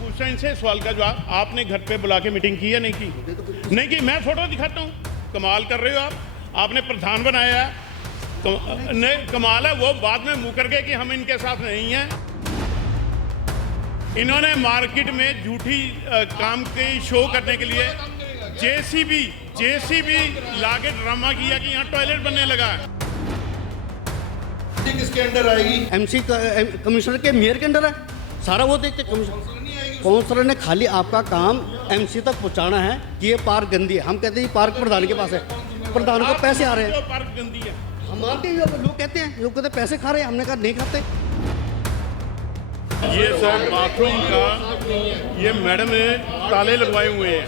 पूछता हूं इनसे सवाल का जवाब, आपने घर पे बुला के मीटिंग की या नहीं की? नहीं की। मैं फोटो दिखाता हूँ, कमाल कर रहे हो आप। आपने प्रधान बनाया है, नहीं कमाल है। वो बाद में मुकर गए कि हम इनके साथ नहीं हैं। इन्होंने मार्केट में झूठी काम के शो करने के लिए जेसीबी लाके ड्रामा किया कि यहाँ टॉयलेट बनने लगा है। किसके अंडर आएगी? एमसी कमिश्नर के मेयर के अंडर है सारा, वो देखते कमिश्नर। काउंसलर ने खाली आपका काम एमसी तक पहुंचाना है कि ये पार्क गंदी है। हम कहते हैं ये पार्क प्रधान के पास है, प्रधान को पैसे आ रहे हैं। पार्क गंदी है हम मानते हैं, लोग कहते हैं, लोग कहते हैं पैसे खा रहे हैं। हमने कहा नहीं खाते। ये सर बाथरूम का ये मैडम ने ताले लगवाए हुए हैं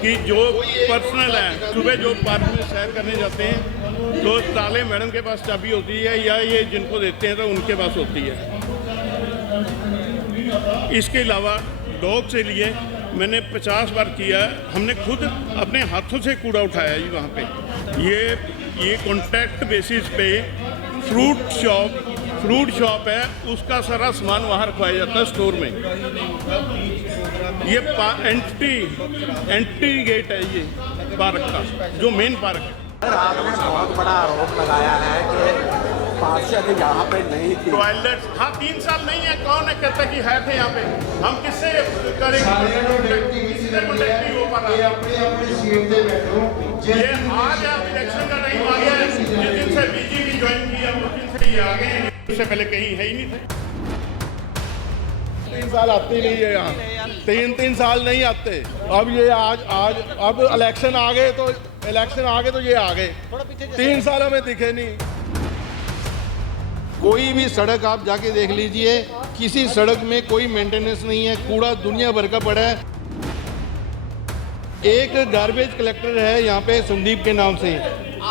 कि जो पर्सनल है, सुबह जो पार्क में सैर करने जाते हैं तो ताले मैडम के पास चाबी होती है या ये जिनको देते हैं तो उनके पास होती है। इसके अलावा डॉग से लिए मैंने 50 बार किया। हमने खुद अपने हाथों से कूड़ा उठाया जी वहाँ पे। ये कॉन्ट्रैक्ट बेसिस पे फ्रूट शॉप है, उसका सारा सामान वहाँ रखवाया जाता है स्टोर में। ये एंट्री गेट है ये पार्क का, जो मेन पार्क है। सर आपने बहुत बड़ा आरोप लगाया है कि पार्षद यहाँ पे नहीं थी। टॉयलेट हाँ 3 साल नहीं है, कौन है कहता कि है थे यहाँ पे? हम किससे करेंगे? किससे कॉन्टेक्ट नहीं हो पा रहा। ये आज आप इलेक्शन का नहीं मांगे, जिस दिन से बीजेपी ज्वाइन किया उस दिन से ये आ गए हैं, उससे पहले कहीं है ही नहीं थे। 3 साल आते ही नहीं है यहाँ, 3 साल नहीं आते। अब ये आज अब इलेक्शन आ गए तो ये आ गए। 3 साल हमें दिखे नहीं। कोई भी सड़क आप जाके देख लीजिए, किसी सड़क में कोई मेंटेनेंस नहीं है, कूड़ा दुनिया भर का पड़ा है। एक गार्बेज कलेक्टर है यहाँ पे संदीप के नाम से,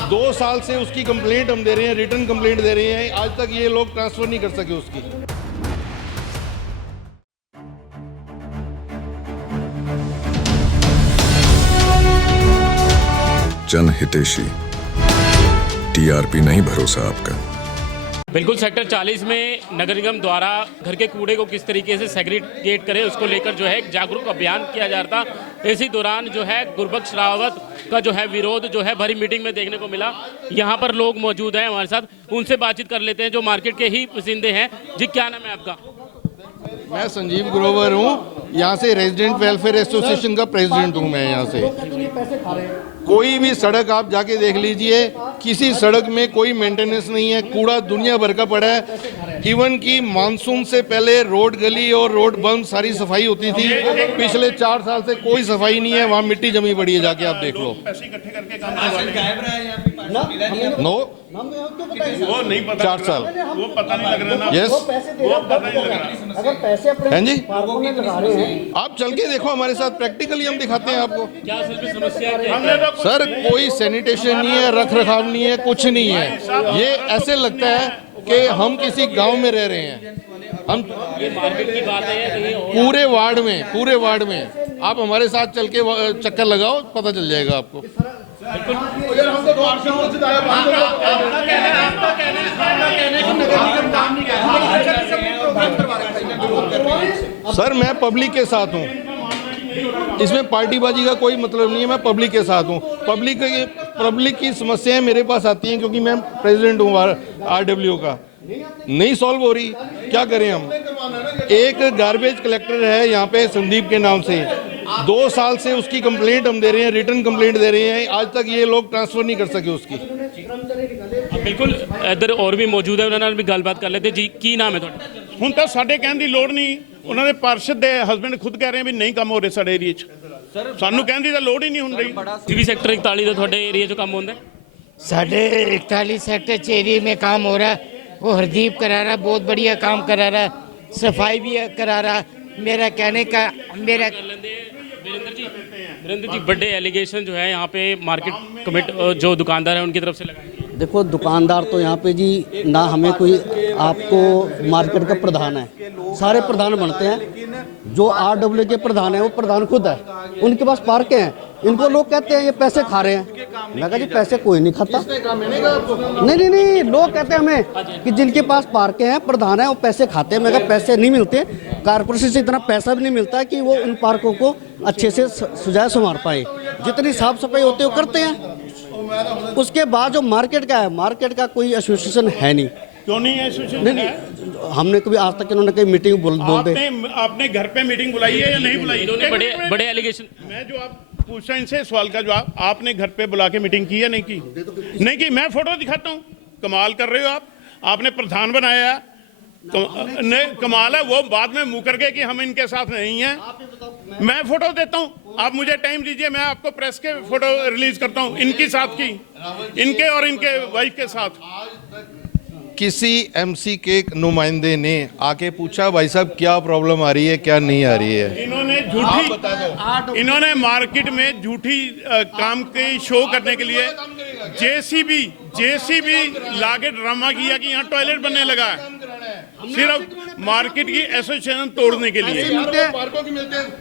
2 साल से उसकी कंप्लेंट हम दे रहे हैं, रिटर्न कंप्लेंट दे रहे हैं, आज तक ये लोग ट्रांसफर नहीं कर सके उसकी। जनहितैषी, टीआरपी नहीं भरोसा आपका। बिल्कुल सेक्टर 40 में नगर निगम द्वारा घर के कूड़े को किस तरीके से सेग्रीगेट करे उसको लेकर जो है एक जागरूक अभियान किया जा रहा था। इसी दौरान जो है गुरबख्श रावत का जो है विरोध जो है भरी मीटिंग में देखने को मिला। यहाँ पर लोग मौजूद हैं हमारे साथ, उनसे बातचीत कर लेते हैं जो मार्केट के ही बासिंदे हैं। जी क्या नाम है आपका? मैं संजीव ग्रोवर हूँ, यहाँ से रेजिडेंट वेलफेयर एसोसिएशन का प्रेसिडेंट हूँ मैं यहाँ से। कोई भी सड़क आप जाके देख लीजिए, किसी सड़क में कोई मेंटेनेंस नहीं है, कूड़ा दुनिया भर का पड़ा है। इवन कि मानसून से पहले रोड गली और रोड बंद सारी सफाई होती थी, पिछले 4 साल से कोई सफाई नहीं है, वहाँ मिट्टी जमी पड़ी है, जाके आप देख लो। नो वो नहीं पता, 4 साल वो पता नहीं लग रहा ना। यस, वो पता नहीं लग रहा। अगर पैसे अपने हैं जी, पार्कों में लगा रहे हैं, आप चल के देखो हमारे साथ, प्रैक्टिकली हम दिखाते हैं आपको। क्या असल में समस्या है? हमने तो सर कोई सैनिटेशन नहीं है, रख रखाव नहीं है, कुछ नहीं है। ये ऐसे लगता है कि हम किसी गांव में रह रहे हैं। हम ये मार्केट की बात है कहीं और? पूरे वार्ड में आप हमारे साथ चल के चक्कर लगाओ, पता चल जाएगा आपको। सर मैं पब्लिक के साथ हूँ, इसमें पार्टीबाजी का कोई मतलब नहीं है। मैं पब्लिक के साथ हूँ। पब्लिक की समस्याएं मेरे पास आती हैं क्योंकि मैं प्रेसिडेंट हूँ आरडब्ल्यू का, नहीं सॉल्व हो रही, क्या करें हम। एक गार्बेज कलेक्टर है यहाँ पे संदीप के नाम से, 2 साल से उसकी कंप्लेंट हम दे रहे हैं, रिटर्न कंप्लेंट दे रहे हैं, आज तक ये लोग ट्रांसफर नहीं कर सके उसकी। बिल्कुल इधर और भी मौजूद है, उन्होंने भी गलबात कर लेते। जी की नाम है ਤੁਹਾਡਾ? ਹੁਣ ਤਾਂ ਸਾਡੇ ਕਹਿਣ ਦੀ ਲੋੜ ਨਹੀਂ, ਉਹਨਾਂ ਦੇ ਪਾਰਸ਼ਦ ਦੇ ਹਸਬੰਡ ਖੁਦ ਕਹਿ ਰਹੇ ਵੀ ਨਹੀਂ ਕੰਮ ਹੋ ਰਹੇ ਸਾਡੇ ਏਰੀਆ 'ਚ, ਸਾਨੂੰ ਕਹਿਣ ਦੀ ਤਾਂ ਲੋੜ ਹੀ ਨਹੀਂ ਹੁਣ ਰਹੀ। सीवी सेक्टर 41 ਦਾ ਤੁਹਾਡੇ ਏਰੀਆ 'ਚ ਕੰਮ ਹੁੰਦਾ ਹੈ? साढ़े 41 सेक्टर चेरी में काम हो रहा है, वो हरदीप करा रहा है, बहुत बढ़िया काम करा रहा है, सफाई भी करा रहा है। मेरा कहने का मेरा वीरेंद्र जी बड़े एलिगेशन जो है यहाँ पे मार्केट कमेटी जो दुकानदार है उनकी तरफ से लगाए। देखो दुकानदार तो यहाँ पे जी ना हमें कोई आपको मार्केट का प्रधान है, सारे प्रधान बनते हैं। जो RW के प्रधान है वो प्रधान खुद है, उनके पास पार्क हैं। इनको लोग कहते हैं ये पैसे खा रहे हैं। मैं कहा जी पैसे कोई नहीं खाता। नहीं, लोग कहते हैं हमें कि जिनके पास पार्क हैं प्रधान है वो पैसे खाते हैं। मैं कहा पैसे नहीं मिलते, कारपोरेशन से इतना पैसा भी नहीं मिलता कि वो उन पार्कों को अच्छे से सुजाए संवार पाए। जितनी साफ सफाई होती है वो करते हैं। उसके बाद जो मार्केट का है, मार्केट का कोई एसोसिएशन है नहीं। क्यों नहीं है एसोसिएशन? नहीं, हमने कभी आज तक इन्होंने कहीं मीटिंग बोल दे। आपने घर पे मीटिंग बुलाई है या नहीं बुलाई? इन्होंने बड़े एलिगेशन। मैं जो आप पूछता हूं इनसे सवाल का जवाब, आपने घर पे बुला के मीटिंग की या नहीं की? नहीं की। मैं फोटो दिखाता हूँ। कमाल कर रहे हो आप। आपने प्रधान बनाया, नहीं कमाल है। वो बाद में मुकर गए कि हम इनके साथ नहीं हैं। मैं फोटो देता हूँ, आप मुझे टाइम दीजिए, मैं आपको प्रेस के फोटो रिलीज करता हूँ इनकी साथ की, इनके और इनके वाइफ के साथ। किसी MC के नुमाइंदे ने आके पूछा भाई साहब क्या प्रॉब्लम आ रही है, क्या नहीं आ रही है? इन्होंने मार्केट में झूठी काम के शो करने के लिए JCB लाके ड्रामा किया कि यहाँ टॉयलेट बनने लगा है, सिर्फ मार्केट की एसोसिएशन तोड़ने के लिए।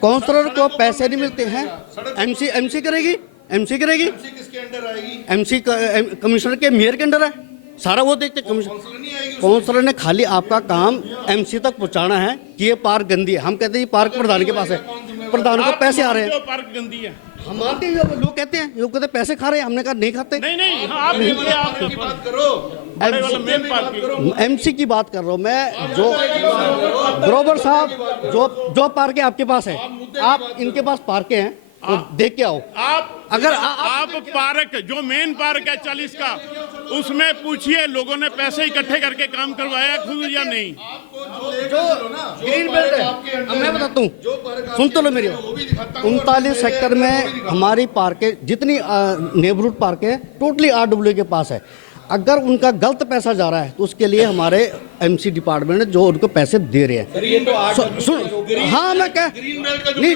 काउंसलर को पैसे नहीं मिलते हैं। MC करेगी। MC कमिश्नर के मेयर के अंडर है, सारा वो देखते। काउंसलर ने खाली आपका काम MC तक पहुंचाना है कि ये पार्क गंदी है। हम कहते हैं ये पार्क प्रधान के पास है, प्रधान को पैसे आ रहे हैं। पार्क गंदी है हम मानते हैं। लोग कहते हैं पैसे खा रहे हैं। हमने कहा नहीं खाते। नहीं, आप बात करो। MC की बात कर रहा हूँ मैं। जो ग्रोवर साहब जो पार्क है आपके पास है, आप इनके पास पार्क हैं तो देख के आओ। अगर आप पार्क जो मेन पार्क है 40 का, उसमें पूछिए लोगों ने पैसे इकट्ठे करके काम करवाया खुद या नहीं? जो ग्रीन बेल्ट है, मैं बताता हूँ, सुन तो लो मेरी। 39 सेक्टर में हमारी पार्क है, जितनी नेबरहुड पार्क है टोटली RW के पास है। अगर उनका गलत पैसा जा रहा है तो उसके लिए हमारे MC डिपार्टमेंट जो उनको पैसे दे रहे हैं। हाँ मैं क्या नहीं,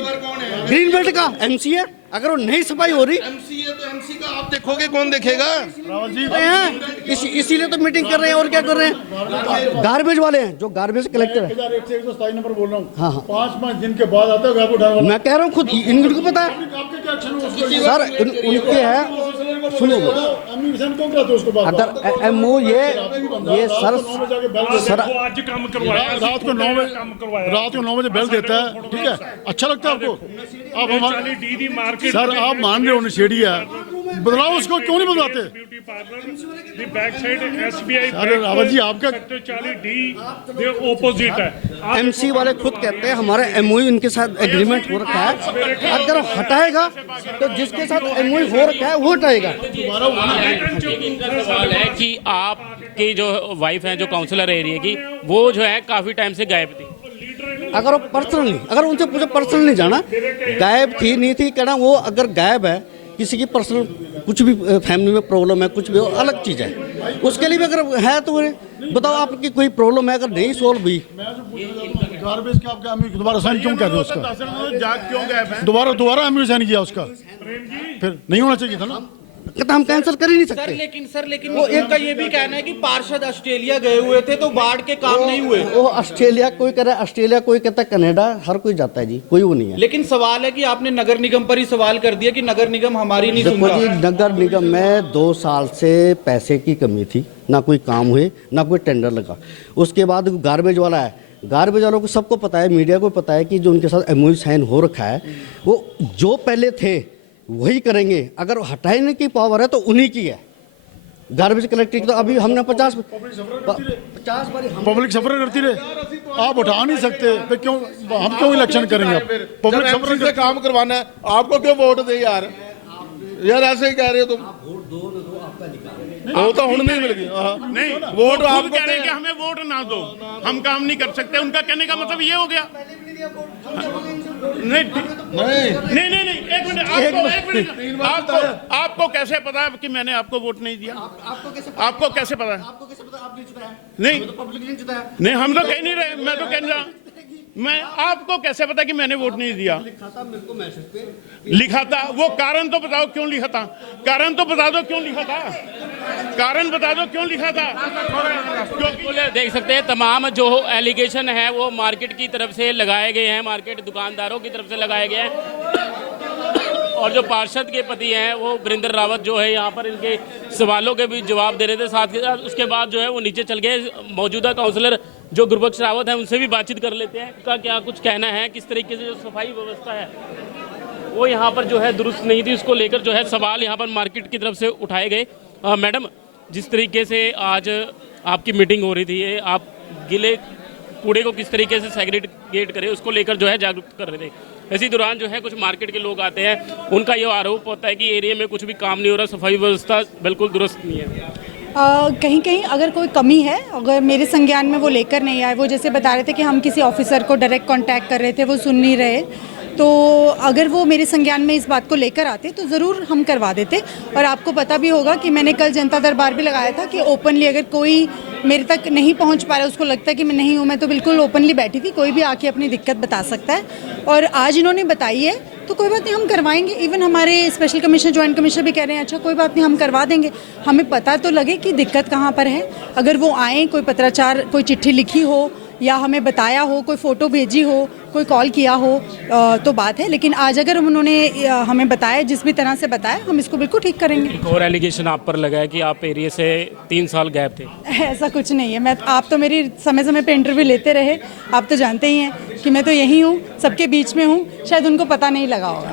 ग्रीन बेल्ट का MC है। अगर वो नहीं सफाई हो रही MC है तो MC का आप देखोगे, कौन देखेगा? इसीलिए तो मीटिंग कर रहे हैं। और क्या कर रहे हैं? गार्बेज वाले हैं, जो गार्बेज कलेक्टर है। 127 नंबर बोल रहा हूँ। हाँ 5 दिन के बाद आता है। मैं कह रहा हूँ खुद इनको पता है सर, उनके है। सुनो अगर MO ये सर आज काम करवाया, रात को 9 बजे बेल देता है। ठीक है, अच्छा लगता है आपको? आप हमारे सर आप मान रहे हो नशेड़ी है, बदलाओ उसको, क्यों नहीं बदलाते? अरे रावत जी आपका 40D ऑपोजिट है। MC वाले खुद कहते हैं हमारा MOU इनके साथ एग्रीमेंट हो रखा है। अगर हटाएगा तो जिसके साथ MOU हो रखा है वो हटाएगा। सवाल है कि आपकी जो वाइफ है जो काउंसलर एरिया की, वो जो है काफी टाइम से गायब थी। अगर वो पर्सनली, अगर उनसे पूछो पर्सनल नहीं जाना, गायब थी नहीं थी कहना, वो अगर गायब है किसी की पर्सनल कुछ भी फैमिली में प्रॉब्लम है, कुछ भी अलग चीज़ है, उसके लिए भी अगर है तो बताओ आपकी कोई प्रॉब्लम है, अगर नहीं सोल्व हुई। गार्बेज के आपका दोबारा साइन क्यों कर रहे हो उसका? क्यों गायब है? दोबारा MOU साइन किया उसका, फिर नहीं होना चाहिए था ना। कहता हम कैंसिल कर ही नहीं सकते। लेकिन वो एक का ये भी कहना है कि पार्षद ऑस्ट्रेलिया गए हुए थे तो बाढ़ के काम नहीं हुए। वो ऑस्ट्रेलिया कोई कह रहा है, ऑस्ट्रेलिया कोई कहता है, कनाडा, हर कोई जाता है जी, कोई वो नहीं है। लेकिन सवाल है कि आपने नगर निगम पर ही सवाल कर दिया कि नगर निगम हमारी नहीं सुन रहा। देखो जी, नगर निगम में 2 साल से पैसे की कमी थी, ना कोई काम हुए, ना कोई टेंडर लगा। उसके बाद गार्बेज वाला है, गार्बेज वालों को सबको पता है, मीडिया को पता है कि जो उनके साथ MOU साइन हो रखा है, वो जो पहले थे वही करेंगे। अगर हटाने की पावर है तो उन्हीं की है। गार्बेज कलेक्टर की तो अभी हमने 50 बार पब्लिक सफर करती रहे, आप उठा नहीं सकते तो क्यों हम क्यों इलेक्शन करेंगे? आप पब्लिक सफर से काम करवाना है, आपको क्यों वोट दे यार ऐसे ही कह रहे हो तुम। वो तो हुण नहीं मिल गया। नहीं, वोट आप कह रहे हैं कि हमें वोट ना दो, हम काम नहीं कर सकते। उनका कहने का मतलब ये हो गया। नहीं, एक मिनट, आपको कैसे पता है कि मैंने आपको वोट नहीं दिया? आपको कैसे पता है? नहीं, हम तो कह नहीं रहे, मैं तो कह रहा मैं आपको कैसे पता कि मैंने वोट नहीं दिया? लिखा था मेरे को मैसेज पे, लिखा था, वो कारण तो बताओ क्यों लिखा था? कारण तो बता दो क्यों लिखा था? कारण बता दो क्यों लिखा था? बिल्कुल देख सकते हैं तमाम जो एलिगेशन है वो मार्केट की तरफ से लगाए गए हैं, मार्केट दुकानदारों की तरफ से लगाए गए हैं। और जो पार्षद के पति हैं वो वरिंदर रावत जो है यहाँ पर इनके सवालों के भी जवाब दे रहे थे, साथ के साथ उसके बाद जो है वो नीचे चल गए। मौजूदा काउंसलर जो गुरबख्श रावत है उनसे भी बातचीत कर लेते हैं, उनका क्या कुछ कहना है, किस तरीके से जो सफाई व्यवस्था है वो यहाँ पर जो है दुरुस्त नहीं थी, उसको लेकर जो है सवाल यहाँ पर मार्केट की तरफ से उठाए गए। मैडम, जिस तरीके से आज आपकी मीटिंग हो रही थी, आप गीले कूड़े को किस तरीके से सेग्रीगेट करें उसको लेकर जो है जागरूक कर रहे थे, इसी दौरान जो है कुछ मार्केट के लोग आते हैं, उनका ये आरोप होता है कि एरिया में कुछ भी काम नहीं हो रहा, सफाई व्यवस्था बिल्कुल दुरुस्त नहीं है। कहीं कहीं अगर कोई कमी है, अगर मेरे संज्ञान में वो लेकर नहीं आए, वो जैसे बता रहे थे कि हम किसी ऑफिसर को डायरेक्ट कांटेक्ट कर रहे थे, वो सुन नहीं रहे, तो अगर वो मेरे संज्ञान में इस बात को लेकर आते तो ज़रूर हम करवा देते। और आपको पता भी होगा कि मैंने कल जनता दरबार भी लगाया था कि ओपनली अगर कोई मेरे तक नहीं पहुंच पा रहा है, उसको लगता है कि मैं नहीं हूं, मैं तो बिल्कुल ओपनली बैठी थी, कोई भी आके अपनी दिक्कत बता सकता है। और आज इन्होंने बताई है तो कोई बात नहीं, हम करवाएंगे। इवन हमारे स्पेशल कमिश्नर, जॉइंट कमिश्नर भी कह रहे हैं अच्छा कोई बात नहीं, हम करवा देंगे। हमें पता तो लगे कि दिक्कत कहाँ पर है। अगर वो आएँ, कोई पत्राचार, कोई चिट्ठी लिखी हो या हमें बताया हो, कोई फ़ोटो भेजी हो, कोई कॉल किया हो तो बात है, लेकिन आज अगर उन्होंने हमें बताया, जिस भी तरह से बताया, हम इसको बिल्कुल ठीक करेंगे। एक और एलिगेशन आप पर लगा है कि आप एरिया से 3 साल गैप थे। ऐसा कुछ नहीं है। आप तो मेरी समय समय पे इंटरव्यू लेते रहे, आप तो जानते ही हैं कि मैं तो यहीं हूँ, सबके बीच में हूँ, शायद उनको पता नहीं लगा होगा।